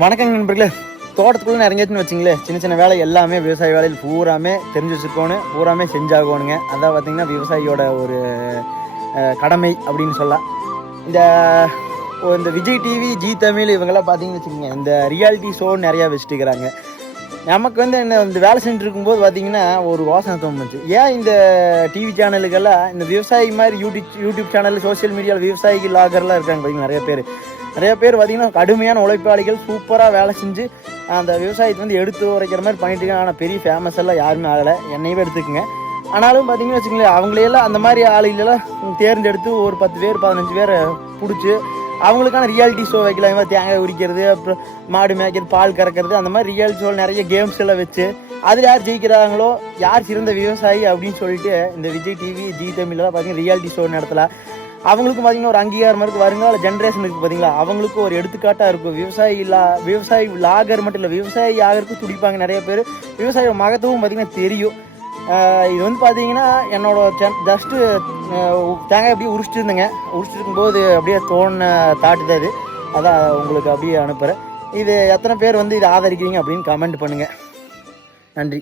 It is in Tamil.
வணக்கம் நண்பர்களே. தோட்டத்துக்குள்ளே இறங்கிச்சுன்னு வச்சிங்களே, சின்ன சின்ன வேலை எல்லாமே விவசாய வேலையில் பூராமே தெரிஞ்சு வச்சுருக்கோணும், பூராமே செஞ்சாகணுங்க. அதான் பார்த்திங்கன்னா விவசாயியோட ஒரு கடமை அப்படின்னு சொல்லலாம். இந்த விஜய் டிவி, ஜி தமிழ் இவங்கெல்லாம் பார்த்தீங்கன்னு வச்சுக்கோங்க, இந்த ரியாலிட்டி ஷோ நிறையா வச்சுட்டுக்கிறாங்க. நமக்கு என்ன இந்த வேலை செஞ்சுட்டு இருக்கும்போது பார்த்தீங்கன்னா ஒரு வாசனை தோணுச்சு, ஏன் இந்த டிவி சேனலுக்கெல்லாம் இந்த விவசாயி மாதிரி யூடியூப் சேனல், சோசியல் மீடியாவில் விவசாயி லாகர்லாம் இருக்காங்க பார்த்தீங்கன்னா நிறைய பேர் பார்த்தீங்கன்னா கடுமையான உழைப்பாளிகள், சூப்பராக வேலை செஞ்சு அந்த விவசாயத்தை எடுத்து உரைக்கிற மாதிரி பண்ணிட்டு இருக்காங்க. ஆனால் பெரிய ஃபேமஸ் எல்லாம் யாருமே ஆகலை, என்னையவே எடுத்துக்குங்க. ஆனாலும் பார்த்தீங்கன்னு வச்சுக்கோங்களேன், அவங்களையெல்லாம் அந்த மாதிரி ஆளுகளெல்லாம் தேர்ந்தெடுத்து ஒரு 10 பேர் 15 பேரை பிடிச்சி அவங்களுக்கான ரியாலிட்டி ஷோ வைக்கலாம். தேங்காய் உரிக்கிறது, அப்புறம் மாடு மேய்க்கிறது, பால் கறக்கிறது, அந்த மாதிரி ரியாலிட்டி ஷோ நிறைய கேம்ஸ் எல்லாம் வச்சு அதில் யார் ஜெயிக்கிறாங்களோ, யார் சிறந்த விவசாயி அப்படின்னு சொல்லிட்டு இந்த விஜய் டிவி, ஜி தமிழ்லாம் பார்த்தீங்கன்னா ரியாலிட்டி ஷோ நடத்தலாம். அவங்களுக்கும் பார்த்தீங்கன்னா ஒரு அங்கீகாரம் இருக்குது. வருங்கால ஜென்ரேஷன் இருக்குது பார்த்தீங்களா, அவங்களுக்கும் ஒரு எடுத்துக்காட்டாக இருக்கும். விவசாயி லாகர் மட்டும் இல்லை, விவசாயி ஆகறதுக்கும் துடிப்பாங்க நிறைய பேர். விவசாயியோட மகத்துவம் பார்த்தீங்கன்னா தெரியும். இது பார்த்தீங்கன்னா என்னோட ஜஸ்ட்டு தேங்காய் அப்படியே உரிச்சிட்டு இருந்தேங்க. உரிச்சிட்டு இருக்கும்போது அப்படியே தோண தாட்டுதான் இது. அதான் உங்களுக்கு அப்படியே அனுப்புகிறேன். இது எத்தனை பேர் இதை ஆதரிக்கிறீங்க அப்படின்னு கமெண்ட் பண்ணுங்கள். நன்றி.